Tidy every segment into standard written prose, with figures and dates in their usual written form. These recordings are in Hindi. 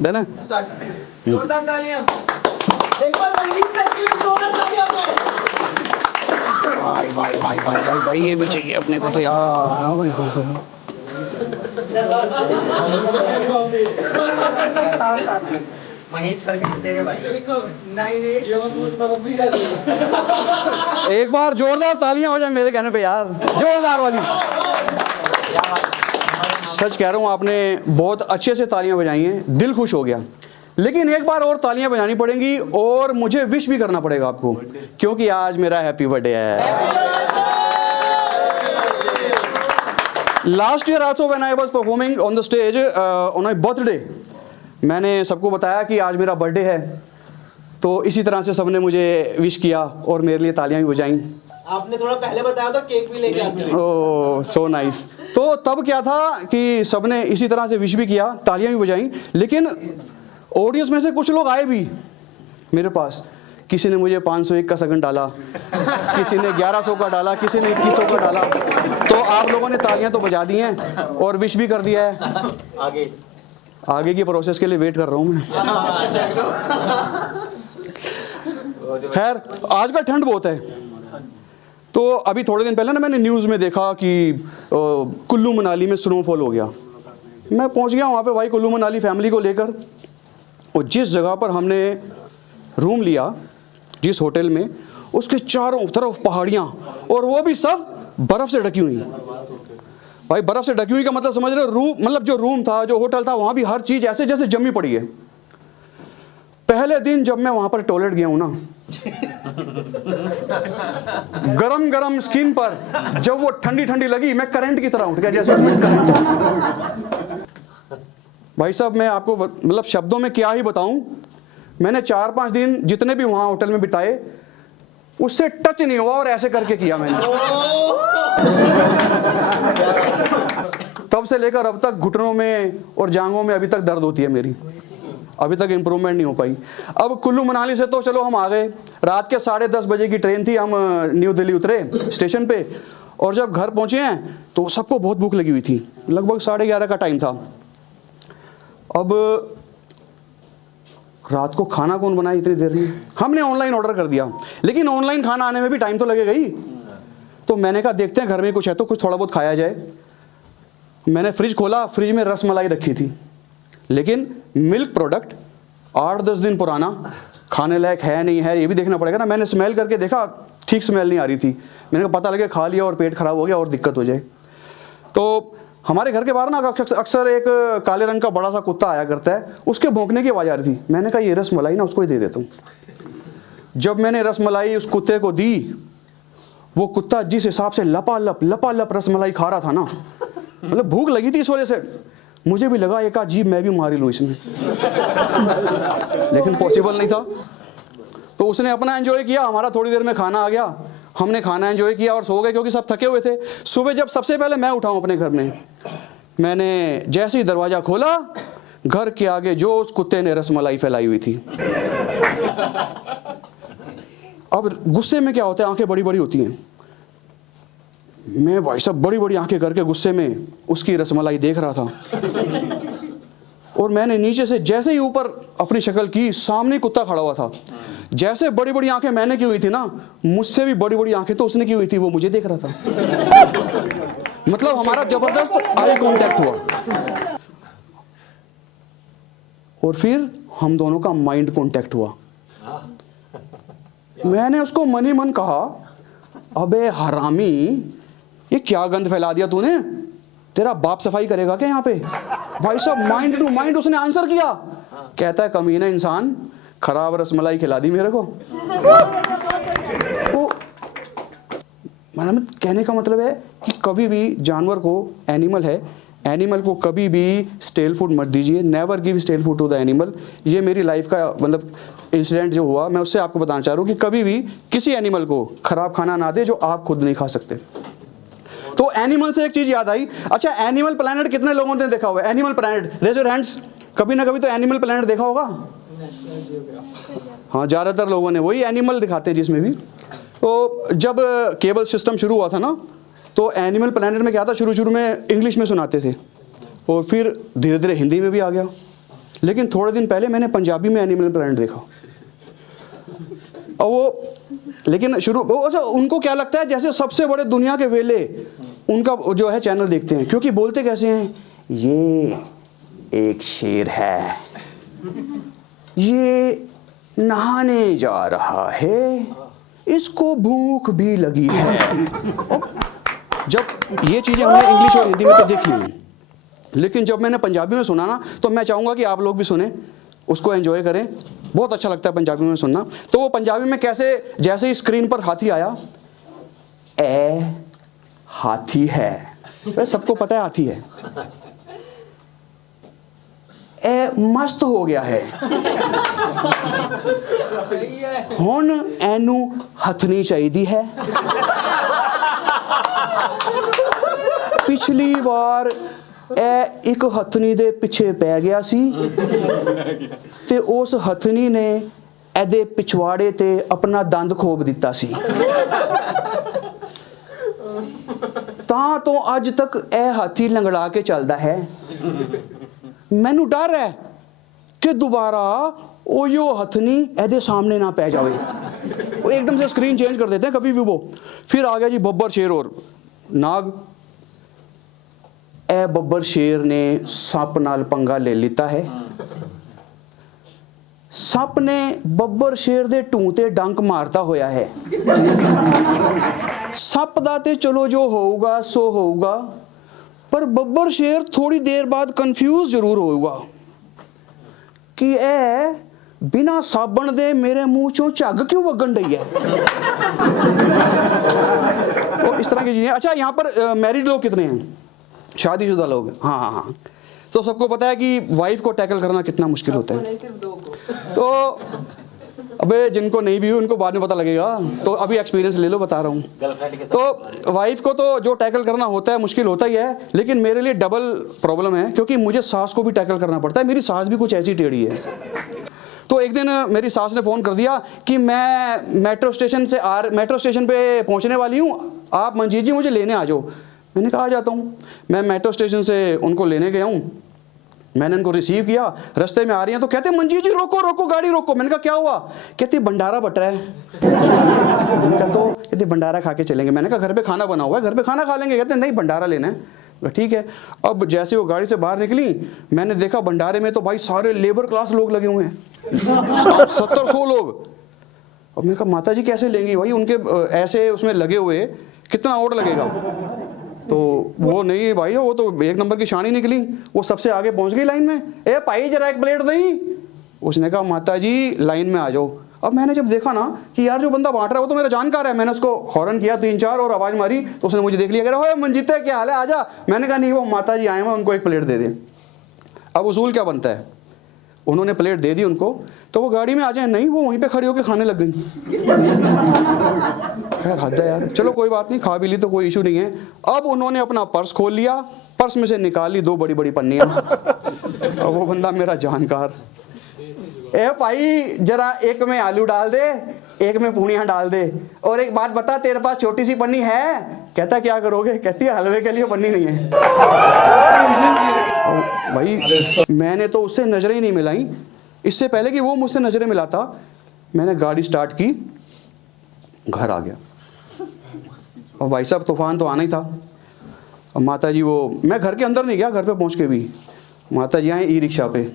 डन है। जोरदार तालियां। एक बार रणवीर सर के लिए जोरदार तालियां हो। भाई भाई भाई भाई भाई भाई ये भी चाहिए अपने को तो यार। हाँ भाई भाई भाई। महेश सर के तेरे भाई। एक बार जोरदार तालियां हो जाए मेरे कहने पे यार, जोरदार वाली। सच कह रहा हूँ, आपने बहुत अच्छे से तालियां बजाई हैं, दिल खुश हो गया। लेकिन एक बार और तालियां बजानी पड़ेंगी और मुझे विश भी करना पड़ेगा आपको, क्योंकि आज मेरा हैप्पी बर्थडे है। Last year also when I was performing on the stage on my birthday, मैंने सबको बताया कि आज मेरा बर्थडे है, तो इसी तरह से सबने मुझे विश किया और मेरे लिए तालियां भी बजाई। आपने थोड़ा पहले बताया था, केक भी लेके आते हैं। ओह सो नाइस। तो तब क्या था कि सबने इसी तरह से विश भी किया, तालियां भी बजाई, लेकिन ऑडियंस में से कुछ लोग आए भी मेरे पास। किसी ने मुझे 501 का सगन डाला, किसी ने 1100 का डाला, किसी ने 2100 का डाला। तो आप लोगों ने तालियां तो बजा दी हैं और विश भी कर दिया है। आगे की प्रोसेस के लिए वेट कर रहा हूं मैं। खैर, आजकल ठंड बहुत है, तो अभी थोड़े दिन पहले ना मैंने न्यूज़ में देखा कि कुल्लू मनाली में स्नोफॉल हो गया। मैं पहुंच गया वहाँ पे भाई कुल्लू मनाली फैमिली को लेकर, और जिस जगह पर हमने रूम लिया, जिस होटल में, उसके चारों तरफ पहाड़ियाँ, और वो भी सब बर्फ़ से ढकी हुई। भाई बर्फ़ से ढकी हुई का मतलब समझ रहे हो, रूम मतलब जो रूम था, जो होटल था, वहाँ भी हर चीज़ ऐसे जैसे जमी पड़ी है। पहले दिन जब मैं वहाँ पर टॉयलेट गया हूँ ना, गरम गरम स्किन पर जब वो ठंडी ठंडी लगी, मैं करंट की तरह उठ गया, जैसे उसमें करंट है। भाई साहब, मैं आपको मतलब शब्दों में क्या ही बताऊं, मैंने 4-5 दिन जितने भी वहां होटल में बिताए, उससे टच नहीं हुआ और ऐसे करके किया मैंने। तब से लेकर अब तक घुटनों में और जांघों में अभी तक दर्द होती है मेरी, अभी तक इम्प्रूवमेंट नहीं हो पाई। अब कुल्लू मनाली से तो चलो हम आ गए, रात के 10:30 बजे की ट्रेन थी, हम न्यू दिल्ली उतरे स्टेशन पे, और जब घर पहुंचे हैं तो सबको बहुत भूख लगी हुई थी, लगभग 11:30 का टाइम था। अब रात को खाना कौन बनाए इतनी देर में, हमने ऑनलाइन ऑर्डर कर दिया, लेकिन ऑनलाइन खाना आने में भी टाइम तो लगेगा ही। तो मैंने कहा देखते हैं घर में कुछ है तो कुछ थोड़ा बहुत खाया जाए। मैंने फ्रिज खोला, फ्रिज में रसमलाई रखी थी, लेकिन मिल्क प्रोडक्ट 8-10 दिन पुराना, खाने लायक है नहीं है ये भी देखना पड़ेगा ना। मैंने स्मेल करके देखा, ठीक स्मेल नहीं आ रही थी। मैंने कहा पता लगे खा लिया और पेट खराब हो गया और दिक्कत हो जाए। तो हमारे घर के बाहर ना अक्सर एक काले रंग का बड़ा सा कुत्ता आया करता है, उसके भौंकने की आवाज़ आ रही थी। मैंने कहा ये रसमलाई ना उसको ही दे देता हूँ। जब मैंने रसमलाई उस कुत्ते को दी, वो कुत्ता जिस हिसाब से लपालप रसमलाई खा रहा था ना, मतलब भूख लगी थी इस वजह से, मुझे भी लगा एक अजीब मैं भी मारी लूँ इसमें, लेकिन पॉसिबल नहीं था। तो उसने अपना एंजॉय किया, हमारा थोड़ी देर में खाना आ गया, हमने खाना एंजॉय किया और सो गए, क्योंकि सब थके हुए थे। सुबह जब सबसे पहले मैं उठाऊँ अपने घर में, मैंने जैसे ही दरवाज़ा खोला, घर के आगे जो उस कुत्ते ने रसमलाई फैलाई हुई थी। अब गुस्से में क्या होता है, आंखें बड़ी बड़ी होती हैं। मैं भाई साहब बड़ी बड़ी आंखें करके गुस्से में उसकी रसमलाई देख रहा था, और मैंने नीचे से जैसे ही ऊपर अपनी शक्ल की, सामने कुत्ता खड़ा हुआ था। जैसे बड़ी बड़ी आंखें मैंने की हुई थी ना, मुझसे भी बड़ी बड़ी आंखें तो उसने की हुई थी, वो मुझे देख रहा था। मतलब हमारा जबरदस्त आई कांटेक्ट हुआ, और फिर हम दोनों का माइंड कांटेक्ट हुआ। मैंने उसको मन ही मन कहा, अबे हरामी, ये क्या गंद फैला दिया तूने, तेरा बाप सफाई करेगा क्या यहाँ पे। भाई साहब माइंड टू माइंड उसने आंसर किया, कहता है कमीना इंसान, खराब रसमलाई खिला दी मेरे को। तो मतलब कहने का मतलब है कि कभी भी जानवर को, एनिमल है, एनिमल को कभी भी स्टेल फूड मत दीजिए, never give stale food to the animal. ये मेरी लाइफ का मतलब इंसिडेंट जो हुआ, मैं उससे आपको बताना चाह रहा हूँ कि कभी भी किसी एनिमल को खराब खाना ना दे जो आप खुद नहीं खा सकते। तो एनिमल से एक चीज याद आई, अच्छा एनिमल प्लैनेट कितने लोगों ने देखा हुआ है? Animal Planet, raise your hands. कभी ना कभी तो एनिमल प्लैनेट देखा होगा। हाँ, ज़्यादातर लोगों ने, वही एनिमल दिखाते हैं जिसमें भी। तो जब केबल सिस्टम शुरू हुआ था ना, तो एनिमल प्लैनेट में क्या था, शुरू शुरू में इंग्लिश में सुनाते थे और फिर धीरे धीरे हिंदी में भी आ गया। लेकिन थोड़े दिन पहले मैंने पंजाबी में एनिमल प्लैनेट देखा और वो, लेकिन अच्छा उनको क्या लगता है जैसे सबसे बड़े दुनिया के वेले उनका जो है चैनल देखते हैं, क्योंकि बोलते कैसे हैं, ये एक शेर है, ये नहाने जा रहा है, इसको भूख भी लगी है। और जब ये चीज़ें हमने इंग्लिश और हिंदी में तो देखी हैं, लेकिन जब मैंने पंजाबी में सुना ना, तो मैं चाहूँगा कि आप लोग भी सुने, उसको एंजॉय करें, बहुत अच्छा लगता है पंजाबी में सुनना। तो वो पंजाबी में कैसे, जैसे ही स्क्रीन पर हाथी आया, ए हाथी है, वैसे सबको पता है हाथी है, ए मस्त हो गया है, हुण एनू हथनी चाहिदी है, पिछली बार ए एक हथनी दे पिछे पै गया सी ते उस हथनी ने एदे पिछवाड़े ते अपना दंद खोब दिता सी, तां तो अज तक ए हाथी लंगड़ा के चलदा है। मैनू डर है कि दोबारा ओ यो हथनी एदे सामने ना पै जावे। वो एकदम से स्क्रीन चेंज कर देते हैं कभी भी वो। फिर आ गया जी बब्बर शेर और नाग। ए बब्बर शेर ने सप नाल पंगा ले लिता है। सप ने बब्बर शेर दे ढूं ते डंक मारता होया है। सप दा ते चलो जो होऊगा सो होऊगा, पर बब्बर शेर थोड़ी देर बाद कंफ्यूज जरूर होगा कि ए बिना साबन दे मेरे मुंह चों झग क्यों वगन रही है। तो इस तरह की चीजें। अच्छा, यहाँ पर मैरिड लोग कितने हैं, शादीशुदा लोग? हाँ हाँ हाँ। तो सबको पता है कि वाइफ को टैकल करना कितना मुश्किल होता है। तो अबे जिनको नहीं भी हुई उनको बाद में पता लगेगा, तो अभी एक्सपीरियंस ले लो, बता रहा हूँ। तो वाइफ को तो जो टैकल करना होता है मुश्किल होता ही है, लेकिन मेरे लिए डबल प्रॉब्लम है क्योंकि मुझे सास को भी टैकल करना पड़ता है। मेरी सास भी कुछ ऐसी टेढ़ी है। तो एक दिन मेरी सास ने फ़ोन कर दिया कि मैं मेट्रो स्टेशन पे पहुँचने वाली हूँ, आप मंजीत जी मुझे लेने आ जाओ। मैंने कहा आ जाता हूँ। मैं मेट्रो स्टेशन से उनको लेने गया हूँ, मैंने उनको रिसीव किया, रास्ते में आ रही हैं तो कहते मंजीत जी रोको रोको गाड़ी रोको। मैंने कहा क्या हुआ? कहती भंडारा बट रहा है। मैंने कहा तो कहती भंडारा खा के चलेंगे। मैंने कहा घर पे खाना बना हुआ है, घर पे खाना खा लेंगे। कहते नहीं भंडारा लेना है। ठीक है। अब जैसे वो गाड़ी से बाहर निकली, मैंने देखा भंडारे में तो भाई सारे लेबर क्लास लोग लगे हुए हैं, 70-100 लोग। अब मैंने कहा माता जी कैसे लेंगी भाई, उनके ऐसे उसमें लगे हुए, कितना और लगेगा। तो वो नहीं भाई, वो तो एक नंबर की शानी निकली, वो सबसे आगे पहुंच गई लाइन में। ए भाई जरा एक प्लेट नहीं। उसने कहा माता जी लाइन में आ जाओ। अब मैंने जब देखा ना कि यार जो बंदा बांट रहा है वो तो मेरा जानकार है, मैंने उसको हॉर्न किया 3-4 और आवाज़ मारी तो उसने मुझे देख लिया, कह रहा है मंजीत है क्या हाल है आजा। मैंने कहा नहीं वो माता जी आए हैं, उनको एक प्लेट दे दें। अब उसूल क्या बनता है, उन्होंने प्लेट दे दी उनको, तो वो गाड़ी में आ जाए नहीं, वो वहीं पे खड़ी होकर खाने लग गई। खैर हद है यार, चलो कोई बात नहीं, खा भी ली तो कोई इशू नहीं है। अब उन्होंने अपना पर्स खोल लिया, पर्स में से निकाल ली 2 बड़ी बड़ी पन्नियां। अब वो बंदा मेरा जानकार, ए भाई जरा एक में आलू डाल दे, एक में पूड़ियां डाल दे, और एक बात बता तेरे पास छोटी सी पन्नी है? कहता क्या करोगे? कहती है हलवे के लिए पन्नी नहीं है। भाई मैंने तो उससे नजरें ही नहीं मिलाई। इससे पहले कि वो मुझसे नजरें मिलाता, मैंने गाड़ी स्टार्ट की, घर आ गया। और भाई साहब तूफान तो आना ही था। और माता जी वो, मैं घर के अंदर नहीं गया, घर पे पहुंच के भी माता जी आए ई रिक्शा पे।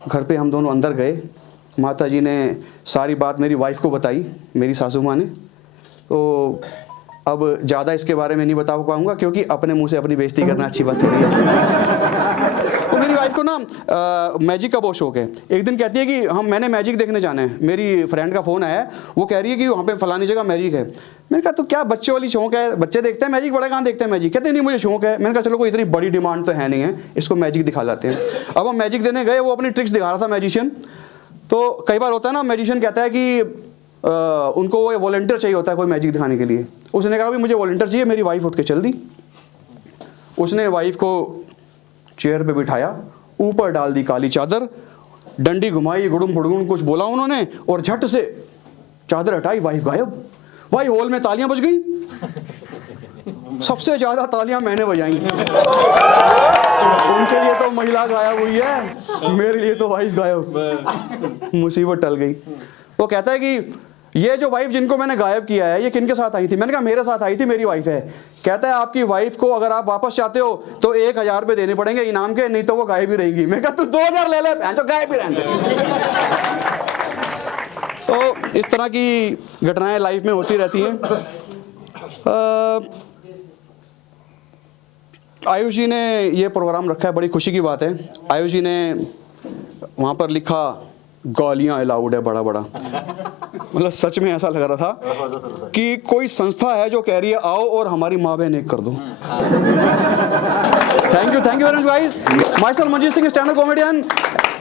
घर पे हम दोनों अंदर गए, माता जी ने सारी बात मेरी वाइफ को बताई, मेरी सासू माँ ने। तो अब ज़्यादा इसके बारे में नहीं बता पाऊँगा क्योंकि अपने मुंह से अपनी बेइज्जती करना अच्छी बात थोड़ी है। तो मेरी वाइफ को ना मैजिक का बहुत शौक है। एक दिन कहती है कि मैंने मैजिक देखने जाना है। मेरी फ्रेंड का फ़ोन आया, वो कह रही है कि वहाँ पे फलानी जगह मैजिक है। मैंने कहा तो क्या बच्चे वाली शौक है, बच्चे देखते हैं मैजिक, बड़े कहाँ देखते हैं मैजिक? कहते नहीं मुझे शौक है। मैंने कहा चलो कोई इतनी बड़ी डिमांड तो है नहीं है, इसको मैजिक दिखा लाते हैं। अब हम मैजिक देने गए, वो अपनी ट्रिक्स दिखा रहा था मैजिशियन। तो कई बार होता है ना, मैजिशियन कहता है कि उनको वो वॉलंटियर चाहिए होता है कोई मैजिक दिखाने के लिए। उसने कहा भी मुझे वॉलंटियर चाहिए। मेरी वाइफ उठ के चल दी। उसने वाइफ को चेयर पे बिठाया, ऊपर डाल दी काली चादर, डंडी घुमाई, गुड़ुम फुड़गुम कुछ बोला उन्होंने, और झट से चादर हटाई, वाइफ गायब। भाई हॉल में तालियां बज गई। सबसे ज़्यादा तालियां मैंने बजाई। उनके लिए तो महिला गायब हुई है, मेरे लिए तो वाइफ गायब। मुसीबत टल गई। वो कहता है कि ये जो वाइफ जिनको मैंने गायब किया है ये किनके साथ आई थी? मैंने कहा मेरे साथ आई थी, मेरी वाइफ है। कहता है आपकी वाइफ को अगर आप वापस चाहते हो तो 1000 रुपये देने पड़ेंगे इनाम के, नहीं तो वो गायब ही रहेगी। मैं कहा तू 2000 ले ले, तो गायब ही रहने। तो इस तरह की घटनाएं लाइफ में होती रहती हैं। आयुष जी ने ये प्रोग्राम रखा है, बड़ी खुशी की बात है। आयुष जी ने वहाँ पर लिखा गालियाँ अलाउड है, बड़ा बड़ा। मतलब सच में ऐसा लग रहा था कि कोई संस्था है जो कह रही है आओ और हमारी माँ बहन एक कर दो। Thank you very much guys. My self Manjeet Singh, stand up comedian.